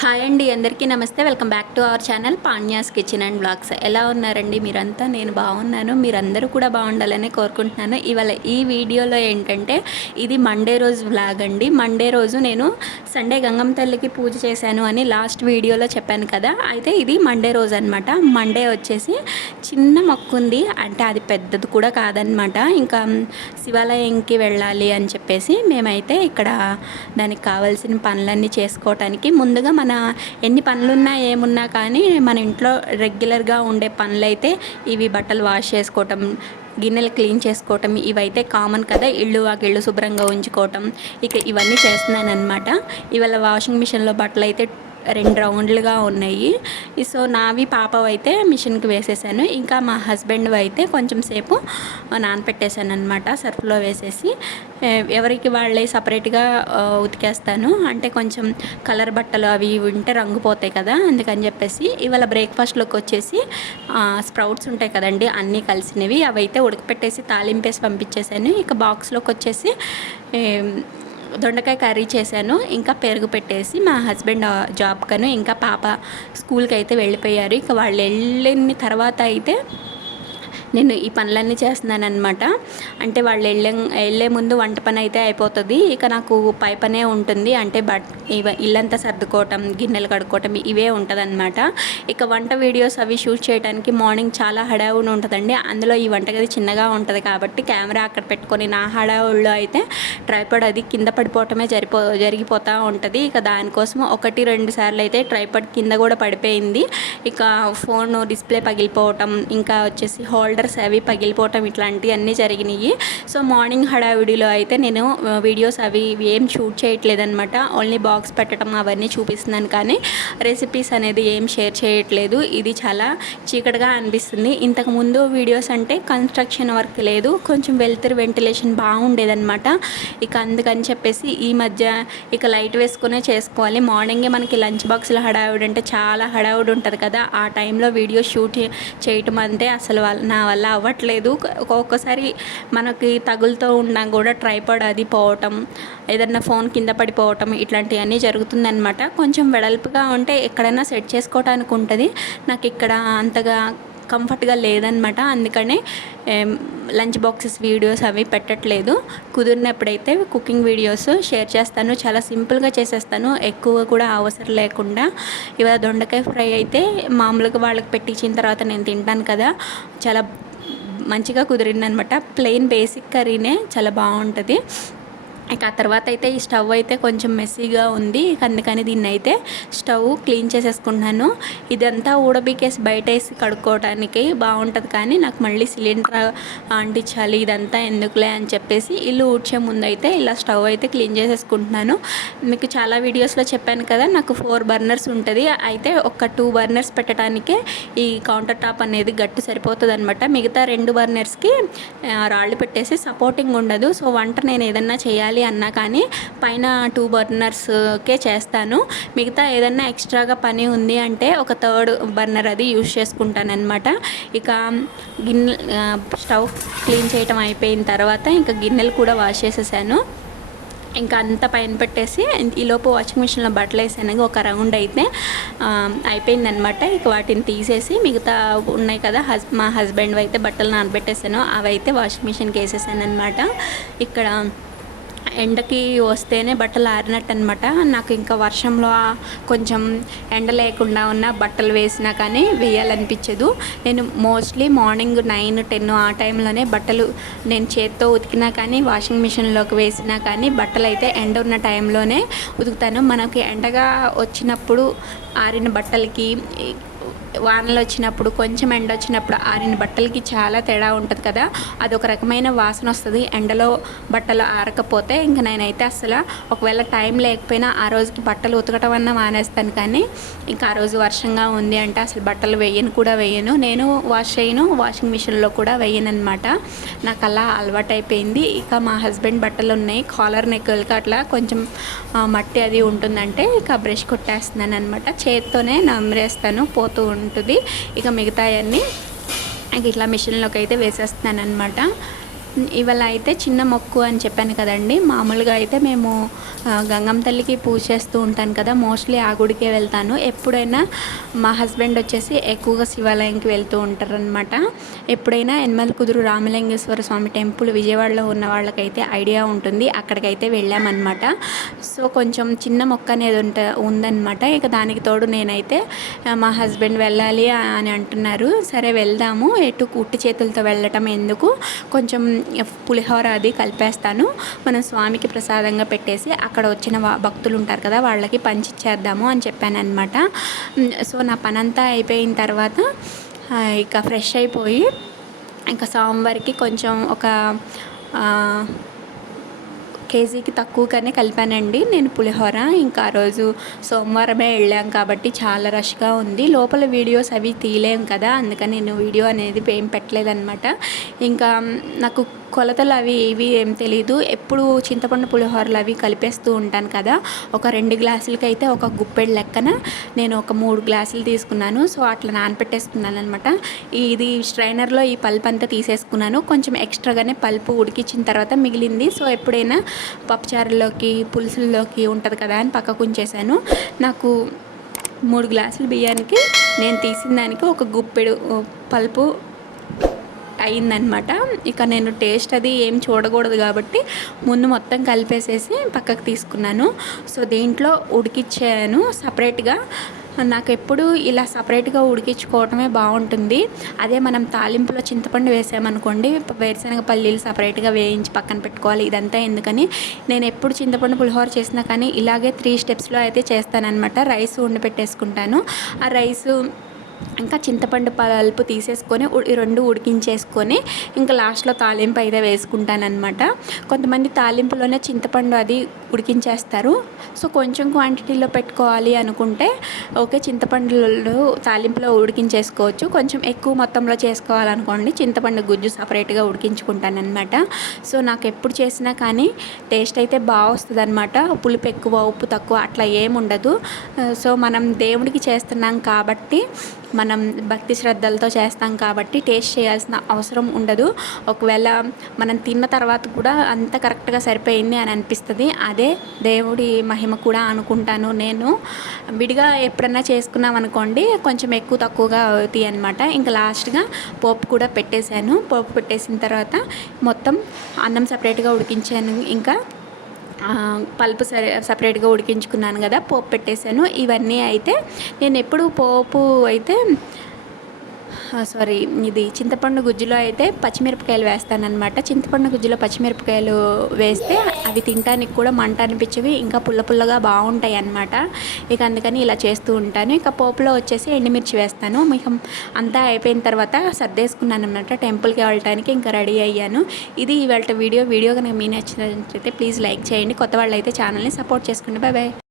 Hi అండి అందరికీ నమస్తే. Welcome back to our channel Pandya's kitchen and blogs. ఎలా ఉన్నారండి మీరంతా? నేను బాగున్నాను. మీరందరూ కూడా బాగుండాలని కోరుకుంటున్నాను. ఇవాళ ఈ వీడియోలో ఏంటంటే ఇది మండే రోజు వ్లాగ్ అండి. మండే రోజు నేను సండే గంగమ్మ తల్లికి పూజ చేశాను అని లాస్ట్ వీడియోలో చెప్పాను కదా. అయితే ఇది మండే రోజు అనమాట మండే వచ్చేసి చిన్న మొక్కు ఉంది. అంటే అది పెద్దది కూడా కాదనమాట ఇంకా శివాలయంకి వెళ్ళాలి అని చెప్పేసి మేమైతే ఇక్కడ దానికి కావాల్సిన పనులన్నీ చేసుకోవటానికి ముందుగా మన ఎన్ని పనులున్నా ఏమున్నా కానీ మన ఇంట్లో రెగ్యులర్గా ఉండే పనులైతే ఇవి బట్టలు వాష్ చేసుకోవటం గిన్నెలు క్లీన్ చేసుకోవటం ఇవైతే కామన్ కదా. ఇళ్ళు వాకిళ్ళు శుభ్రంగా ఉంచుకోవటం. ఇక ఇవన్నీ చేస్తున్నాను అనమాట ఇవాళ వాషింగ్ మిషన్లో బట్టలు అయితే రెండు రౌండ్లుగా ఉన్నాయి. సో నావి పాపవి అయితే మిషన్కి వేసేసాను. ఇంకా మా హస్బెండ్ అయితే కొంచెం సేపు నానపెట్టేశాను అనమాట సర్ఫ్లో వేసేసి. ఎవరికి వాళ్ళే సపరేట్గా ఉతికేస్తాను. అంటే కొంచెం కలర్ బట్టలు అవి ఇవి ఉంటే రంగు పోతాయి కదా అందుకని చెప్పేసి. ఇవాళ బ్రేక్ఫాస్ట్లోకి వచ్చేసి స్ప్రౌట్స్ ఉంటాయి కదండి అన్నీ కలిసినవి. అవి అయితే ఉడకపెట్టేసి తాలింపేసి పంపించేశాను ఇక బాక్స్లోకి వచ్చేసి దొండకాయ కర్రీ చేశాను. ఇంకా పెరుగు పెట్టేసి మా హస్బెండ్ జాబ్ కను ఇంకా పాప స్కూల్కి అయితే వెళ్ళిపోయారు. ఇక వాళ్ళు వెళ్ళిన తర్వాత అయితే నేను ఈ పనులన్నీ చేస్తున్నాను అనమాట అంటే వాళ్ళు వెళ్ళే వెళ్ళే ముందు వంట పని అయితే అయిపోతుంది. ఇక నాకు పై పనే ఉంటుంది. అంటే బట్ ఇవ ఇల్లంతా సర్దుకోవటం గిన్నెలు కడుక్కోవటం ఇవే ఉంటుందన్నమాట. ఇక వంట వీడియోస్ అవి షూట్ చేయడానికి మార్నింగ్ చాలా హడావుడి ఉంటుందండి. అందులో ఈ వంటగది చిన్నగా ఉంటుంది కాబట్టి కెమెరా అక్కడ పెట్టుకొని నా హడావుడిలో అయితే ట్రైపాడ్ అది కింద పడిపోవటమే జరిపో జరిగిపోతూ ఉంటుంది. ఇక దానికోసం ఒకటి రెండు సార్లు అయితే ట్రైపాడ్ కింద కూడా పడిపోయింది. ఇక ఫోన్ డిస్ప్లే పగిలిపోవటం ఇంకా వచ్చేసి హోల్డర్స్ అవి పగిలిపోవటం ఇట్లాంటివి అన్నీ జరిగినాయి. సో మార్నింగ్ హడావిడిలో అయితే నేను వీడియోస్ అవి ఏం షూట్ చేయట్లేదనమాట ఓన్లీ బాక్స్ పెట్టడం అవన్నీ చూపిస్తున్నాను కానీ రెసిపీస్ అనేది ఏం షేర్ చేయట్లేదు. ఇది చాలా చీకటిగా అనిపిస్తుంది. ఇంతకు ముందు వీడియోస్ అంటే కన్స్ట్రక్షన్ వర్క్ లేదు. కొంచెం వెళ్తురు వెంటిలేషన్ బాగుండేదన్నమాట. ఇక అందుకని చెప్పేసి ఈ మధ్య ఇక లైట్ వేసుకునే చేసుకోవాలి. మార్నింగే మనకి లంచ్ బాక్స్లో హడావిడి అంటే చాలా హడావుడి ఉంటుంది కదా. ఆ టైంలో వీడియో షూట్ చేయటం అంటే అసలు వాళ్ళ- నా వల్ల అవ్వట్లేదు. ఒక్కొక్కసారి మనకి తగులుతూ ఉన్నా కూడా ట్రైపాడ్ అది పోవటం ఏదన్నా ఫోన్ కింద పడిపోవటం ఇట్లాంటివన్నీ జరుగుతుందనమాట కొంచెం వెడల్పుగా ఉంటే ఎక్కడైనా సెట్ చేసుకోవడానికి ఉంటుంది. నాకు ఇక్కడ అంతగా కంఫర్ట్గా లేదనమాట అందుకనే లంచ్ బాక్సెస్ వీడియోస్ అవి పెట్టట్లేదు. కుదిరినప్పుడైతే కుకింగ్ వీడియోస్ షేర్ చేస్తాను. చాలా సింపుల్గా చేసేస్తాను. ఎక్కువ కూడా అవసరం లేకుండా. ఇవాళ దొండకాయ ఫ్రై అయితే మామూలుగా వాళ్ళకి పెట్టించిన తర్వాత నేను తింటాను కదా. చాలా మంచిగా కుదిరిందనమాట. ప్లెయిన్ బేసిక్ కర్రీనే చాలా బాగుంటుంది. ఇక ఆ తర్వాత అయితే ఈ స్టవ్ అయితే కొంచెం మెస్సీగా ఉంది. అందుకని దీన్ని అయితే స్టవ్ క్లీన్ చేసేసుకుంటున్నాను. ఇదంతా ఊడబీకేసి బయట వేసి కడుక్కోవడానికి బాగుంటుంది కానీ నాకు మళ్ళీ సిలిండర్ అంటించాలి ఇదంతా ఎందుకులే అని చెప్పేసి ఇల్లు ఊడ్చే ముందు అయితే ఇలా స్టవ్ అయితే క్లీన్ చేసేసుకుంటున్నాను. మీకు చాలా వీడియోస్లో చెప్పాను కదా నాకు ఫోర్ బర్నర్స్ ఉంటుంది. అయితే ఒక టూ బర్నర్స్ పెట్టడానికే ఈ కౌంటర్ టాప్ అనేది గట్టు సరిపోతుంది అనమాట మిగతా రెండు బర్నర్స్కి రాళ్ళు పెట్టేసి సపోర్టింగ్ ఉండదు. సో వంట నేను ఏదన్నా చేయాలి అన్నా కానీ పైన టూ బర్నర్స్కే చేస్తాను. మిగతా ఏదన్నా ఎక్స్ట్రాగా పని ఉంది అంటే ఒక థర్డ్ బర్నర్ అది యూజ్ చేసుకుంటానమాట ఇక గిన్నె స్టవ్ క్లీన్ చేయటం అయిపోయిన తర్వాత ఇంకా గిన్నెలు కూడా వాష్ చేసేసాను. ఇంకా అంతా పైన పెట్టేసి ఈలోపు వాషింగ్ మిషన్లో బట్టలు వేసాను. ఒక రౌండ్ అయితే అయిపోయిందనమాట ఇక వాటిని తీసేసి మిగతా ఉన్నాయి కదా హస్ మా హస్బెండ్ అయితే బట్టలు నానబెట్టేసాను. అవి అయితే వాషింగ్ మిషన్కి వేసేసాను అనమాట ఇక్కడ ఎండకి వస్తేనే బట్టలు ఆరినట్టు అనమాట నాకు ఇంకా వర్షంలో కొంచెం ఎండ లేకుండా ఉన్న బట్టలు వేసినా కానీ వేయాలనిపించదు. నేను మోస్ట్లీ మార్నింగ్ నైన్ టెన్ ఆ టైంలోనే బట్టలు నేను చేత్తో ఉతికినా కానీ వాషింగ్ మిషన్లోకి వేసినా కానీ బట్టలు అయితే ఎండ ఉన్న టైంలోనే ఉతుకుతాను. మనకి ఎండగా వచ్చినప్పుడు ఆరిన బట్టలకి వానలు వచ్చినప్పుడు కొంచెం ఎండ వచ్చినప్పుడు ఆరిన బట్టలకి చాలా తేడా ఉంటుంది కదా. అదొక రకమైన వాసన వస్తుంది. ఎండలో బట్టలు ఆరకపోతే ఇంకా నేనైతే అసలు ఒకవేళ టైం లేకపోయినా ఆ రోజుకి బట్టలు ఉతకటం అన్న మానేస్తాను. కానీ ఇంకా ఆ రోజు వర్షంగా ఉంది అంటే అసలు బట్టలు వేయను కూడా వేయను. నేను వాష్ చేయను వాషింగ్ మిషన్లో కూడా వేయను అనమాట నాకు అలా అలవాటు అయిపోయింది ఇక మా హస్బెండ్ బట్టలు ఉన్నాయి. కాలర్ నెక్కలకి అట్లా కొంచెం మట్టి అది ఉంటుందంటే ఇక బ్రష్ కొట్టేస్తున్నాను అనమాట చేత్తోనే నమ్మరేస్తాను పోతూ ఉంటుంది. ఇక మిగతా అన్నీ ఇట్లా మిషన్లోకి అయితే వేసేస్తున్నాను అనమాట ఇవాళ అయితే చిన్న మొక్కు అని చెప్పాను కదండి. మామూలుగా అయితే మేము గంగమ్మ తల్లికి పూజ చేస్తూ ఉంటాను కదా. మోస్ట్లీ ఆ గుడికే వెళ్తాను. ఎప్పుడైనా మా హస్బెండ్ వచ్చేసి ఎక్కువగా శివాలయంకి వెళ్తూ ఉంటారనమాట ఎప్పుడైనా ఎన్మల్ కుదురు రామలింగేశ్వర స్వామి టెంపుల్ విజయవాడలో ఉన్న వాళ్ళకైతే ఐడియా ఉంటుంది. అక్కడికైతే వెళ్ళామన్నమాట. సో కొంచెం చిన్న మొక్క అనేది ఉంట ఉందన్నమాట. ఇక దానికి తోడు నేనైతే మా హస్బెండ్ వెళ్ళాలి అని అంటున్నారు. సరే వెళ్దాము. ఎటు కుట్టి చేతులతో వెళ్ళటం ఎందుకు? కొంచెం పులిహోర అది కలిపేస్తాను. మనం స్వామికి ప్రసాదంగా పెట్టేసి అక్కడ వచ్చిన భక్తులు ఉంటారు కదా వాళ్ళకి పంచిచ్చేద్దాము అని చెప్పాను అనమాట సో నా పనంతా అయిపోయిన తర్వాత ఇక ఫ్రెష్ అయిపోయి ఇంకా సోమవారికి కొంచెం ఒక కేజీకి తక్కువగానే కలిపానండి. నేను పులిహోర ఇంకా ఆ రోజు సోమవారమే వెళ్ళాం కాబట్టి చాలా రష్గా ఉంది. లోపల వీడియోస్ అవి తీయలేం కదా అందుకని నేను వీడియో అనేది ఏం పెట్టలేదన్నమాట. ఇంకా నాకు కొలతలు అవి ఏవి ఏం తెలియదు ఎప్పుడు చింతపండు పులిహోరలు అవి కలిపేస్తూ ఉంటాను కదా. ఒక రెండు గ్లాసులకి అయితే ఒక గుప్పెడు లెక్కన నేను ఒక మూడు గ్లాసులు తీసుకున్నాను. సో అట్లా నానపెట్టేసుకున్నాను అనమాట ఇది స్ట్రైనర్లో ఈ పల్ప్ అంతా తీసేసుకున్నాను. కొంచెం ఎక్స్ట్రాగానే పల్పు ఉడికించిన తర్వాత మిగిలింది. సో ఎప్పుడైనా పప్పుచారులోకి పులుసుల్లోకి ఉంటుంది కదా అని పక్కకు ఉంచేసాను నాకు మూడు గ్లాసులు బియ్యానికి నేను తీసిన దానికి ఒక గుప్పెడు పల్పు అయిందనమాట. ఇక నేను టేస్ట్ అది ఏం చూడకూడదు కాబట్టి ముందు మొత్తం కలిపేసేసి పక్కకు తీసుకున్నాను. సో దీంట్లో ఉడికిచ్చాను సపరేట్గా. నాకు ఎప్పుడు ఇలా సపరేట్గా ఉడికించుకోవటమే బాగుంటుంది. అదే మనం తాలింపులో చింతపండు వేసామనుకోండి వేరుశనగ పల్లీలు సపరేట్గా వేయించి పక్కన పెట్టుకోవాలి. ఇదంతా ఎందుకని? నేను ఎప్పుడు చింతపండు పులిహోర చేసినా కానీ ఇలాగే త్రీ స్టెప్స్లో అయితే చేస్తానన్నమాట రైస్ ఉండి పెట్టేసుకుంటాను. ఆ రైసు ఇంకా చింతపండు పల్పు తీసేసుకొని ఈ రెండు ఉడికించేసుకొని ఇంకా లాస్ట్లో తాలింపు అయితే వేసుకుంటానమాట కొంతమంది తాలింపులోనే చింతపండు అది ఉడికించేస్తారు. సో కొంచెం క్వాంటిటీలో పెట్టుకోవాలి అనుకుంటే ఓకే చింతపండులో తాలింపులో ఉడికించేసుకోవచ్చు. కొంచెం ఎక్కువ మొత్తంలో చేసుకోవాలనుకోండి చింతపండు గుజ్జు సపరేట్గా ఉడికించుకుంటానమాట సో నాకు ఎప్పుడు చేసినా కానీ టేస్ట్ అయితే బాగా వస్తుంది అనమాట పులుపు ఎక్కువ ఉప్పు తక్కువ అట్లా ఏముండదు సో మనం దేవుడికి చేస్తున్నాం కాబట్టి మనం భక్తి శ్రద్ధలతో చేస్తాం కాబట్టి టేస్ట్ చేయాల్సిన అవసరం ఉండదు. ఒకవేళ మనం తిన్న తర్వాత కూడా అంత కరెక్ట్గా సరిపోయింది అని అనిపిస్తుంది. అదే దేవుడి మహిమ కూడా అనుకుంటాను నేను. విడిగా ఎప్పుడన్నా చేసుకున్నాం అనుకోండి కొంచెం ఎక్కువ తక్కువగా అవుతాయి అనమాట ఇంకా లాస్ట్గా పోపు కూడా పెట్టేశాను. పోపు పెట్టేసిన తర్వాత మొత్తం అన్నం సపరేట్గా ఉడికించాను. ఇంకా పల్పు సరే సపరేట్గా ఉడికించుకున్నాను కదా పోపు పెట్టేశాను. ఇవన్నీ అయితే నేను ఎప్పుడు పోపు అయితే సారీ ఇది చింతపండు గుజ్జులో అయితే పచ్చిమిరపకాయలు వేస్తానన్నమాట. చింతపండు గుజ్జులో పచ్చిమిరపకాయలు వేస్తే అవి తినడానికి కూడా మంట అనిపించేవి ఇంకా పుల్ల పుల్లగా బాగుంటాయి అన్నమాట ఇక అందుకని ఇలా చేస్తూ ఉంటాను. ఇక పోపులో వచ్చేసి ఎండుమిర్చి వేస్తాను. మీకు అంతా అయిపోయిన తర్వాత సర్దేసుకున్నాను అనమాట టెంపుల్కి వెళ్ళటానికి ఇంకా రెడీ అయ్యాను. ఇది ఇవాళ వీడియో. వీడియో కనుక మీ నచ్చినట్లయితే ప్లీజ్ లైక్ చేయండి. కొత్త వాళ్ళు అయితే ఛానల్ని సపోర్ట్ చేసుకోండి. Bye bye.